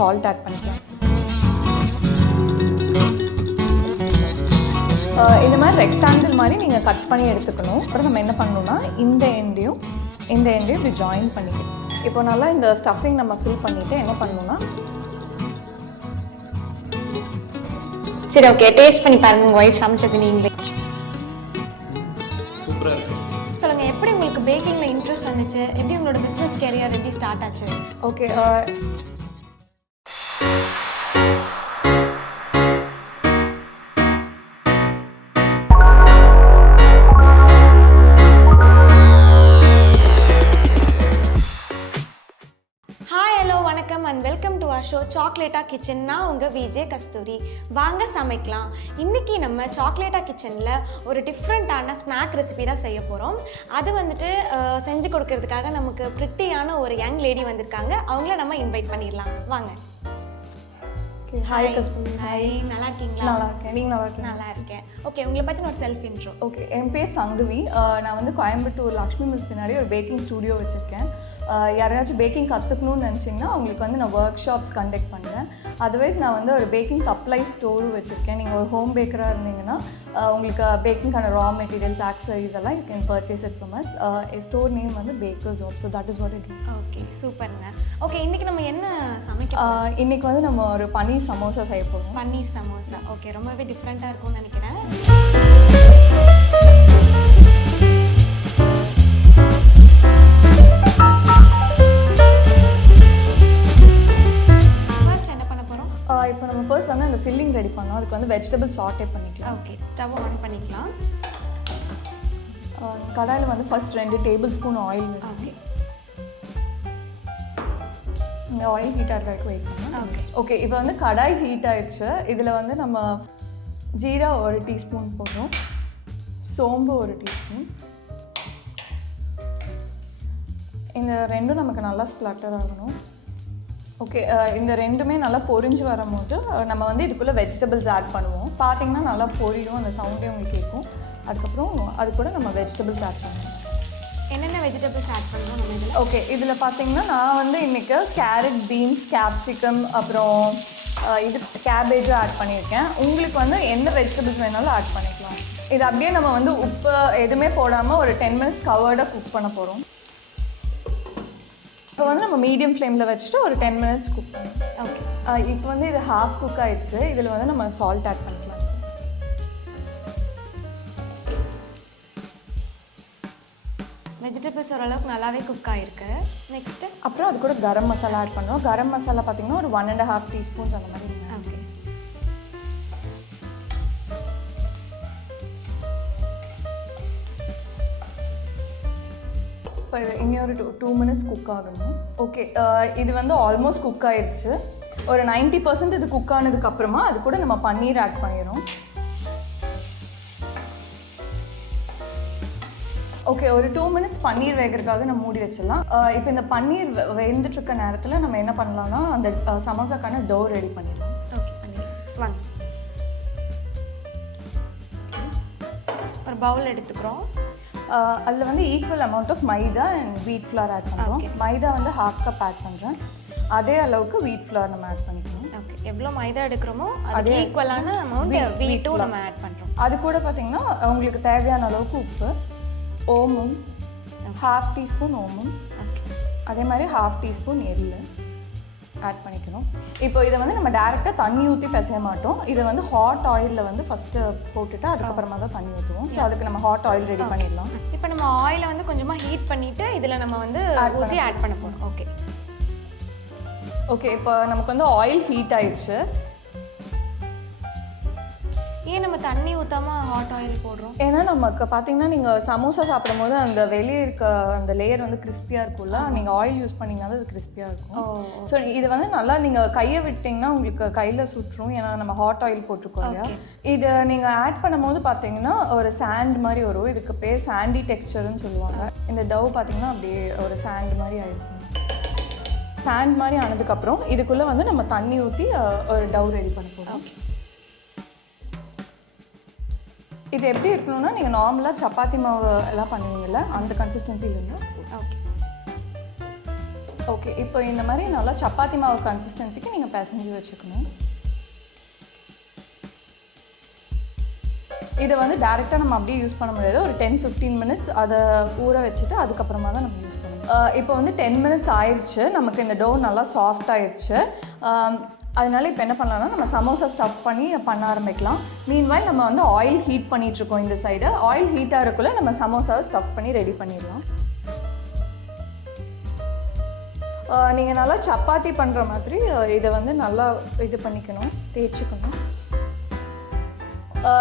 Salt add பண்ணிக்கலாம். இந்த மாதிரி ரெக்டாங்கிள் மாதிரி நீங்கள் கட் பண்ணி எடுத்துக்கணும். அப்புறம் நம்ம என்ன பண்ணணும்னா இந்த எண்டையும் இப்படி ஜாயின் பண்ணிக்கணும். இப்போ நல்லா இந்த ஸ்டஃபிங் நம்ம ஃபில் பண்ணிவிட்டு என்ன பண்ணணும்னா, சரி ஓகே, டேஸ்ட் பண்ணி பாருங்க. உங்கள் ஒய்ஃப் சமைச்சது நீங்களே. சூப்பராக இருக்கு. சொல்லுங்க, எப்படி உங்களுக்கு பேக்கிங்கில் இன்ட்ரெஸ்ட் வந்துச்சு? எப்படி உங்களோட பிஸ்னஸ் கேரியர் எப்படி ஸ்டார்ட் ஆச்சு? Okay, and welcome to our show Chocolata Kitchen. நான் உங்கள் விஜே கஸ்தூரி. வாங்க சமைக்கலாம். இன்றைக்கி நம்ம Chocolata கிச்சனில் ஒரு டிஃப்ரெண்ட்டான ஸ்நாக் ரெசிபி தான் செய்ய போகிறோம். அது வந்துட்டு செஞ்சு கொடுக்கறதுக்காக நமக்கு ப்ரிட்டியான ஒரு யங் லேடி வந்திருக்காங்க. அவங்கள நம்ம இன்வைட் பண்ணிடலாம். வாங்க. ஹாய் கஸ்தூரி. ஹாய், நல்லா இருக்கீங்களா? நல்லா இருக்கேன். நீங்கள் நல்லா இருக்கீங்க? நல்லா இருக்கேன். ஓகே, உங்களை பற்றி ஒரு செல்ஃப் இன்ட்ரோ. ஓகே, என் பேர் சங்கவி. நான் வந்து கோயம்புத்தூர் லக்ஷ்மி மில்ஸ் பின்னாடி ஒரு பேக்கிங் ஸ்டூடியோ வச்சுருக்கேன். யாராச்சும் பேக்கிங் கற்றுக்கணும்னு நினச்சிங்கன்னா அவங்களுக்கு வந்து நான் ஒர்க் ஷாப்ஸ் கண்டக்ட் பண்ணுறேன். அதர்வைஸ் நான் வந்து ஒரு பேக்கிங் சப்ளை ஸ்டோரும் வச்சுருக்கேன். நீங்கள் ஒரு ஹோம் பேக்கராக இருந்தீங்கன்னா உங்களுக்கு பேக்கிங்கான ரா மெட்டீரியல்ஸ், ஆக்சசரிஸ் எல்லாம் you can purchase it from us. Store name வந்து bakers home. So that is what it. Okay, சூப்பருங்க. ஓகே, இன்றைக்கி நம்ம என்ன சமைக்க? இன்றைக்கி வந்து நம்ம ஒரு பன்னீர் சமோசா செய்ய போகிறோம். பன்னீர் சமோசா. ஓகே, ரொம்பவே டிஃப்ரெண்ட்டாக இருக்கும்னு நினைக்கிறேன். இப்போ நம்ம ஃபர்ஸ்ட் வந்து அந்த ஃபில்லிங் ரெடி பண்ணோம். அதுக்கு வந்து வெஜிடபிள் சாட்டே பண்ணிக்கலாம். ஓகே, ஸ்டவ் ஆன் பண்ணிக்கலாம். கடாயில் வந்து first 2 table spoon oil. Okay, இந்த ஆயில் ஹீட் ஆகிற வரைக்கும் வெயிட் பண்ணலாம். ஓகே ஓகே, இப்போ வந்து கடாய் ஹீட் ஆயிடுச்சு. இதில் வந்து நம்ம ஜீரா 1 டீஸ்பூன் போடுறோம், சோம்பு 1 டீஸ்பூன். இந்த ரெண்டும் நமக்கு நல்லா ஸ்ப்ளட்டர் ஆகணும். ஓகே, இந்த ரெண்டுமே நல்லா பொரிஞ்சு வரும்போது நம்ம வந்து இதுக்குள்ளே வெஜிடபிள்ஸ் ஆட் பண்ணுவோம். பார்த்திங்கன்னா நல்லா பொரியும், அந்த சவுண்டே உங்களுக்கு கேட்கும். அதுக்கப்புறம் அது கூட நம்ம வெஜிடபிள்ஸ் ஆட் பண்ணுவோம். என்னென்ன வெஜிடபிள்ஸ் ஆட் பண்ணுறோம் நம்ம இதில்? ஓகே, இதில் பார்த்திங்கன்னா நான் வந்து இன்றைக்கி கேரட், பீன்ஸ், கேப்சிகம், அப்புறம் இது கேபேஜும் ஆட் பண்ணியிருக்கேன். உங்களுக்கு வந்து எந்த வெஜிடபிள்ஸ் வேணாலும் ஆட் பண்ணிக்கலாம். இது அப்படியே நம்ம வந்து உப்பு எதுவுமே போடாமல் ஒரு 10 மினிட்ஸ் கவர்டாக குக் பண்ண போகிறோம். இப்போ வந்து நம்ம மீடியம் ஃப்ளேமில் வச்சுட்டு ஒரு 10 மினிட்ஸ் குக் பண்ணுவோம். ஓகே, இப்போ வந்து இது ஹாஃப் குக் ஆகிடுச்சு. இதில் வந்து நம்ம சால்ட் ஆட் பண்ணிக்கலாம். வெஜிடபிள்ஸ் ஓரளவுக்கு நல்லாவே குக் ஆகிருக்கு. நெக்ஸ்ட்டு அப்புறம் அது கூட கரம் மசாலா ஆட் பண்ணுவோம். கரம் மசாலா பார்த்திங்கன்னா ஒரு 1.5 டீஸ்பூன்ஸ் அந்த மாதிரி. ஓகே, இப்போ இது இன்னொரு 2 மினிட்ஸ் குக் ஆகணும். ஓகே, இது வந்து ஆல்மோஸ்ட் குக் ஆயிடுச்சு. ஒரு 90% இது குக் ஆனதுக்கப்புறமா அது கூட நம்ம பன்னீர் ஆட் பண்ணிடுறோம். ஓகே, ஒரு 2 மினிட்ஸ் பன்னீர் வேகிறதுக்காக நம்ம மூடி வச்சிடலாம். இப்போ இந்த பன்னீர் வெந்துட்டுருக்க நேரத்தில் நம்ம என்ன பண்ணலாம்னா அந்த சமோசாக்கான டோ ரெடி பண்ணிடலாம். ஓகே, பண்ணிடலாம். வாங்க, ஒரு பவுல் எடுத்துக்கிறோம். அதில் வந்து equal amount of maida and wheat flour add பண்ணுறோம். மைதா வந்து 1/2 கப் ஆட் பண்ணுறேன். அதே அளவுக்கு வீட் ஃப்ளார் நம்ம ஆட் பண்ணிக்கணும். ஓகே, எவ்வளோ மைதா எடுக்கிறோமோ அதே ஈக்குவலான அமௌண்ட் வீட்டும் நம்ம ஆட் பண்ணுறோம். அது கூட பார்த்திங்கன்னா உங்களுக்கு தேவையான அளவுக்கு உப்பு, ஓமம் 1/2 டீஸ்பூன் ஓமம், அதே மாதிரி 1/2 டீஸ்பூன் எள்ளு ஆட் பண்ணிக்கணும். இப்போ இதை வந்து நம்ம டேரெக்டாக தண்ணி ஊற்றி பிசைய மாட்டோம். இதை வந்து ஹாட் ஆயிலில் வந்து ஃபஸ்ட்டு போட்டுட்டு அதுக்கப்புறமா தான் தண்ணி ஊற்றுவோம். ஸோ அதுக்கு நம்ம ஹாட் ஆயில் ரெடி பண்ணிடலாம். இப்போ நம்ம ஆயிலை வந்து கொஞ்சமாக ஹீட் பண்ணிவிட்டு இதில் நம்ம வந்து ஊற்றி ஆட் பண்ண போகிறோம். ஓகே ஓகே, இப்போ நமக்கு வந்து ஆயில் ஹீட் ஆயிடுச்சு. ஏன் நம்ம தண்ணி ஊற்றாமல் ஹாட் ஆயில் போடுறோம்? ஏன்னா நமக்கு பார்த்தீங்கன்னா நீங்கள் சமோசா சாப்பிடும் போது அந்த வெளியே இருக்க அந்த லேயர் வந்து கிறிஸ்பியாக இருக்கும்ல, நீங்கள் ஆயில் யூஸ் பண்ணிங்கன்னா அது கிறிஸ்பியாக இருக்கும். ஸோ இது வந்து நல்லா நீங்கள் கையை விட்டிங்கன்னா உங்களுக்கு கையில் சுற்றும். ஏன்னா நம்ம ஹாட் ஆயில் போட்டிருக்கோம் இல்லையா. இது நீங்கள் ஆட் பண்ணும் போது பார்த்தீங்கன்னா ஒரு சாண்ட் மாதிரி வரும். இதுக்கு பேர் சாண்டி டெக்ஸ்சர்னு சொல்லுவாங்க. இந்த டவ் பார்த்தீங்கன்னா அப்படியே ஒரு சாண்ட் மாதிரி ஆகிருக்கும். சாண்ட் மாதிரி ஆனதுக்கப்புறம் இதுக்குள்ளே வந்து நம்ம தண்ணி ஊற்றி ஒரு டவ் ரெடி பண்ண போகிறோம். இது எப்படி இருக்கணும்னா நீங்கள் நார்மலாக சப்பாத்தி மாவு எல்லாம் பண்ணுவீங்கல்ல அந்த கன்சிஸ்டன்சியில் இருந்தால். ஓகே ஓகே, இப்போ இந்த மாதிரி நல்லா சப்பாத்தி மாவு கன்சிஸ்டன்சிக்கு நீங்கள் பிசைஞ்சு வச்சுக்கணும். இதை வந்து டேரெக்டாக நம்ம அப்படியே யூஸ் பண்ண முடியாது. ஒரு 10-15 மினிட்ஸ் அதை ஊற வச்சுட்டு அதுக்கப்புறமா தான் நம்ம யூஸ் பண்ணணும். இப்போ வந்து 10 மினிட்ஸ் ஆயிடுச்சு. நமக்கு இந்த டோ நல்லா சாஃப்ட் ஆயிடுச்சு. அதனால இப்போ என்ன பண்ணலாம்னா நம்ம சமோசா ஸ்டஃப் பண்ண ஆரம்பிக்கலாம். மீன்வைல் நம்ம வந்து ஆயில் ஹீட் பண்ணிகிட்ருக்கோம் இந்த சைடு. ஆயில் ஹீட்டாக இருக்குள்ள நம்ம சமோசாவை ஸ்டஃப் பண்ணி ரெடி பண்ணிடலாம். நீங்கள் நல்லா சப்பாத்தி பண்ணுற மாதிரி இதை வந்து நல்லா இது பண்ணிக்கணும், தேய்ச்சிக்கணும்.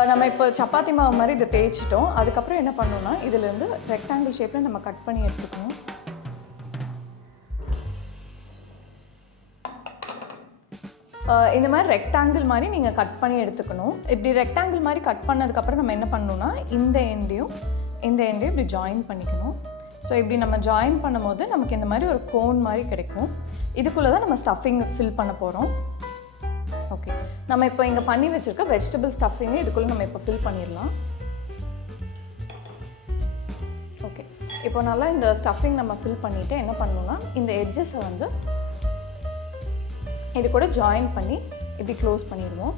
நம்ம இப்போ சப்பாத்தி மாவு மாதிரி இதை தேய்ச்சிட்டோம். அதுக்கப்புறம் என்ன பண்ணணும்னா இதுலேருந்து ரெக்டாங்கிள் ஷேப்பில் நம்ம கட் பண்ணி எடுத்துக்கணும். இந்த மாதிரி ரெக்டாங்கிள் மாதிரி நீங்கள் கட் பண்ணி எடுத்துக்கணும். இப்படி ரெக்டாங்கிள் மாதிரி கட் பண்ணதுக்கப்புறம் நம்ம என்ன பண்ணணும்னா இந்த எண்டையும் இப்படி ஜாயின் பண்ணிக்கணும். ஸோ இப்படி நம்ம ஜாயின் பண்ணும்போது நமக்கு இந்த மாதிரி ஒரு கோன் மாதிரி கிடைக்கும். இதுக்குள்ளே தான் நம்ம ஸ்டஃபிங் ஃபில் பண்ண போகிறோம். ஓகே, நம்ம இப்போ இங்கே பண்ணி வச்சுருக்க வெஜிடபிள் ஸ்டஃபிங்கை இதுக்குள்ளே நம்ம இப்போ ஃபில் பண்ணிடலாம். ஓகே, இப்போ நல்லா இந்த ஸ்டஃபிங் நம்ம ஃபில் பண்ணிவிட்டு என்ன பண்ணணும்னா இந்த எட்ஜஸை வந்து இது கூட ஜாயின் பண்ணி இப்படி க்ளோஸ் பண்ணிடுவோம்.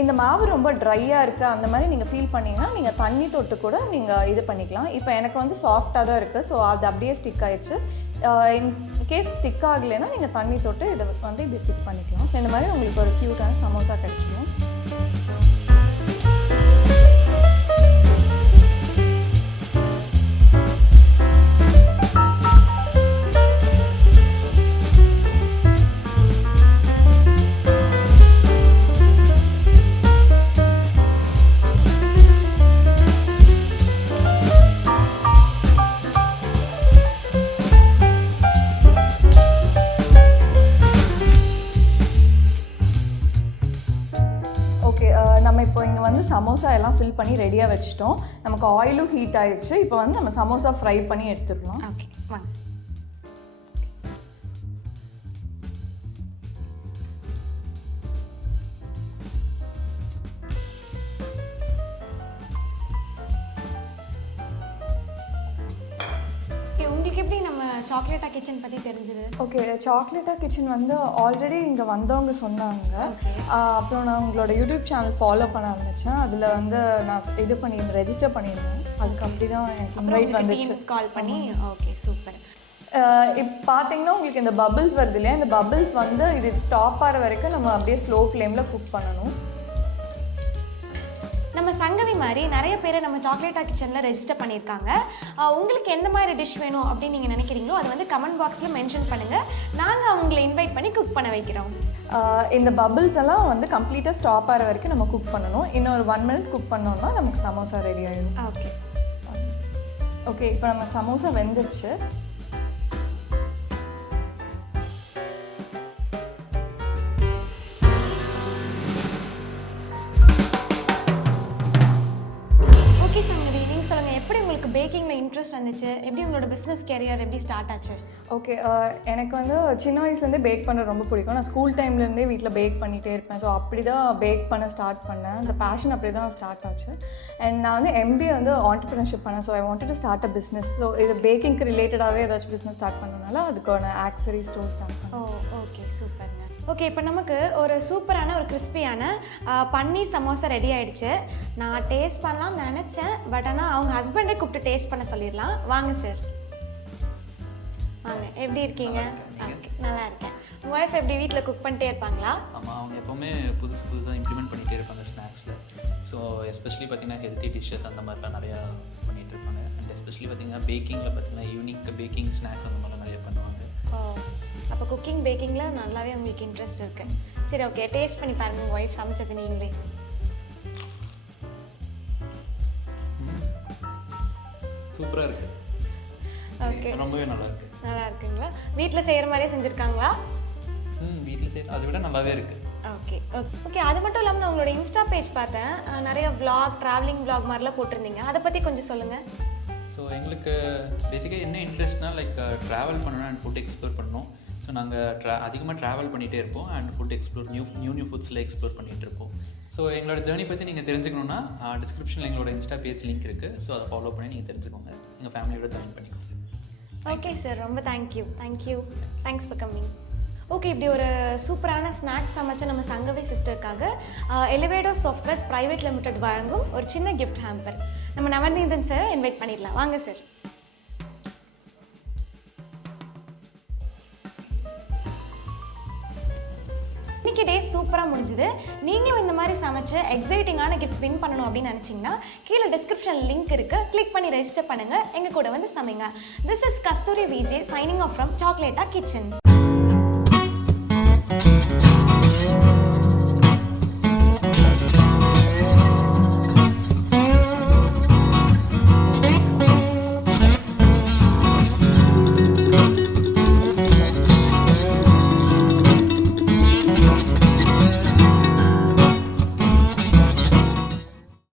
இந்த மாவு ரொம்ப ட்ரையாக இருக்குது அந்த மாதிரி நீங்கள் ஃபீல் பண்ணிங்கன்னா நீங்கள் தண்ணி தொட்டு கூட நீங்கள் இது பண்ணிக்கலாம். இப்போ எனக்கு வந்து சாஃப்டாக தான் இருக்குது. ஸோ அது அப்படியே ஸ்டிக் ஆகிடுச்சு. இன்கேஸ் ஸ்டிக் ஆகலைன்னா நீங்கள் தண்ணி தொட்டு இதை வந்து இப்படி ஸ்டிக் பண்ணிக்கலாம். இந்த மாதிரி உங்களுக்கு ஒரு க்யூட்டான சமோசா கிடைச்சிடும். நம்ம இப்போ இங்கே வந்து சமோசா எல்லாம் ஃபில் பண்ணி ரெடியாக வச்சுட்டோம். நமக்கு ஆயிலும் ஹீட் ஆயிடுச்சு. இப்போ வந்து நம்ம சமோசா ஃப்ரை பண்ணி எடுத்துடலாம். ஓகே, வாங்க. உங்களுக்கு எப்படி நம்ம சாக்லேட்டா கிச்சன் பற்றி தெரிஞ்சது? ஓகே, சாக்லேட்டா கிச்சன் வந்து ஆல்ரெடி இங்கே வந்தவங்க சொன்னாங்க. அப்புறம் நான் உங்களோட யூடியூப் சேனல் ஃபாலோ பண்ண ஆரம்பித்தேன். அதில் வந்து நான் இது பண்ணியிருந்தேன், ரெஜிஸ்டர் பண்ணியிருந்தேன். அதுக்கு அப்படி தான் எனக்கு இன்வைட் வந்துச்சு. கால் பண்ணி. Okay, super. இப்போ பார்த்தீங்கன்னா உங்களுக்கு இந்த பபிள்ஸ் வருது இல்லையா, இந்த பபிள்ஸ் வந்து இது ஸ்டாப் ஆகிற வரைக்கும் நம்ம அப்படியே ஸ்லோ ஃப்ளேமில் குக் பண்ணணும். நம்ம சங்கவி மாதிரி நிறைய பேர் நம்ம சாக்லேட்டா கிச்சனில் ரெஜிஸ்டர் பண்ணியிருக்காங்க. உங்களுக்கு எந்த மாதிரி டிஷ் வேணும் அப்படின்னு நீங்கள் நினைக்கிறீங்களோ அது வந்து கமெண்ட் பாக்ஸில் மென்ஷன் பண்ணுங்கள். நாங்கள் அவங்களை இன்வைட் பண்ணி குக் பண்ண வைக்கிறோம். இந்த பபிள்ஸ் எல்லாம் வந்து கம்ப்ளீட்டாக ஸ்டாப் ஆகிற வரைக்கும் நம்ம குக் பண்ணணும். இன்னும் ஒரு 1 மினிட் குக் பண்ணோம்னா நமக்கு சமோசா ரெடி ஆகிடும். ஓகே ஓகே, இப்போ நம்ம சமோசா வெந்துச்சு. எப்படி உங்களுக்கு பேக்கிங்கில் இன்ட்ரெஸ்ட் வந்துச்சு? எப்படி உங்களோட பிஸ்னஸ் கேரியர் எப்படி ஸ்டார்ட் ஆச்சு? ஓகே, எனக்கு வந்து சின்ன வயசுலேருந்தே பேக் பண்ண ரொம்ப பிடிக்கும். நான் ஸ்கூல் டைம்லேருந்தே வீட்டில் பேக் பண்ணிகிட்டே இருப்பேன். ஸோ அப்படி தான் பேக் பண்ண ஸ்டார்ட் பண்ணேன். அந்த பேஷன் அப்படி தான் ஸ்டார்ட் ஆச்சு. அண்ட் நான் வந்து MBA வந்து ஆண்டர்ப்ரனர்ஷிப் பண்ணேன். So I wanted to start a business. So இது பேக்கிங்க்கு ரிலேட்டடாகவே ஏதாச்சும் பிஸ்னஸ் ஸ்டார்ட் பண்ணனால அதுக்கான ஆக்சரி ஸ்டோர் ஸ்டார்ட் பண்ணேன். ஓகே, சூப்பருங்க. ஓகே, இப்போ நமக்கு ஒரு சூப்பரான ஒரு கிறிஸ்பியான பன்னீர் சமோசா ரெடி ஆகிடுச்சு. நான் டேஸ்ட் பண்ணலாம்னு நினச்சேன். பட் ஆனால் அவங்க ஹஸ்பண்டே கூப்பிட்டு டேஸ்ட் பண்ண சொல்லிடலாம். வாங்க சார், வாங்க. எப்படி இருக்கீங்க? ஓகே, நல்லா இருக்கேன். உங்கள் ஒய்ஃப் எப்படி வீட்டில் குக் பண்ணிட்டே இருப்பாங்களா? ஆமாம், அவங்க எப்போவுமே புதுசாக இம்ப்ளிமெண்ட் பண்ணிகிட்டே இருப்பாங்க ஸ்நாக்ஸில். ஸோ எஸ்பெஷலி பார்த்திங்கன்னா ஹெல்த்தி டிஷ்ஷஸ் அந்த மாதிரிலாம் நிறையா பண்ணிகிட்டு இருப்பாங்க. அண்ட் எஸ்பெஷலி பார்த்திங்கன்னா பேக்கிங்கில் பார்த்திங்கன்னா யூனிக் பேக்கிங் ஸ்நாக்ஸ் அந்த மாதிரிலாம் நிறையா பண்ணுவாங்க. அப்போ குக்கிங் பேக்கிங்கில் நல்லாவே உங்களுக்கு இன்ட்ரெஸ்ட் இருக்குது. சரி, ஓகே, டேஸ்ட் பண்ணி பாருங்கள் உங்கள் ஒய்ஃப் சமைச்சது நீங்களே. சூப்பராக இருக்குது. ஓகே, ரொம்பவே நல்லா இருக்குது. நல்லா இருக்குங்களா? வீட்டில் செய்கிற மாதிரியே செஞ்சுருக்காங்களா? வீட்டில் செய்ய அதை விட நல்லாவே இருக்குது. Okay okay okay. அது மட்டும் இல்லாமல் நான் உங்களோட இன்ஸ்டா பேஜ் பார்த்தேன். நிறைய vlog, ட்ராவலிங் vlog மாதிரிலாம் போட்டிருந்தீங்க. அதை பற்றி கொஞ்சம் சொல்லுங்கள். ஸோ எங்களுக்கு பேசிக்காக என்ன இன்ட்ரெஸ்ட்னால் லைக் ட்ராவல் பண்ணணும் அண்ட் ஃபுட் எக்ஸ்ப்ளோர் பண்ணணும். ஸோ நாங்கள் அதிகமாக ட்ராவல் பண்ணிகிட்டே இருப்போம் அண்ட் ஃபுட் எக்ஸ்ப்ளோர் நியூ ஃபுட்ஸில் எக்ஸ்ப்ளோர் பண்ணிகிட்டு இருப்போம். ஸோ எங்களோட ஜேர்னி பற்றி நீங்கள் தெரிஞ்சுக்கணுன்னா டிஸ்கிரிப்ஷனில் எங்களோட இன்ஸ்டா பேஜ் லிங்க் இருக்குது. ஸோ அதை ஃபாலோ பண்ணி நீங்கள் தெரிஞ்சுக்கோங்க. எங்கள் ஃபேமிலியோட ஜாயின் பண்ணிக்கோங்க. ஓகே சார், ரொம்ப thank you. Thanks for coming. Okay, இப்படி ஒரு சூப்பரான ஸ்நாக்ஸ் சமைச்ச நம்ம சங்கவி சிஸ்டருக்காக எலிவேடோ சாஃப்ட்வேர்ஸ் பிரைவேட் லிமிடெட் வழங்கும் ஒரு சின்ன கிஃப்ட் ஹேம்பர் நம்ம நவநீதன் சார் இன்வைட் பண்ணிடலாம். வாங்க சார். இன்னைக்கு டே சூப்பராக முடிஞ்சுது. நீங்களும் இந்த மாதிரி சமைச்சு எக்ஸைட்டிங்கான கிஃப்ட்ஸ் வின் பண்ணணும் அப்படின்னு நினச்சிங்கன்னா கீழே டிஸ்கிரிப்ஷன் லிங்க் இருக்குது, கிளிக் பண்ணி ரெஜிஸ்டர் பண்ணுங்கள், எங்கள் கூட வந்து சமைங்க. This is Kasthuri Vijay signing off from chocolata kitchen.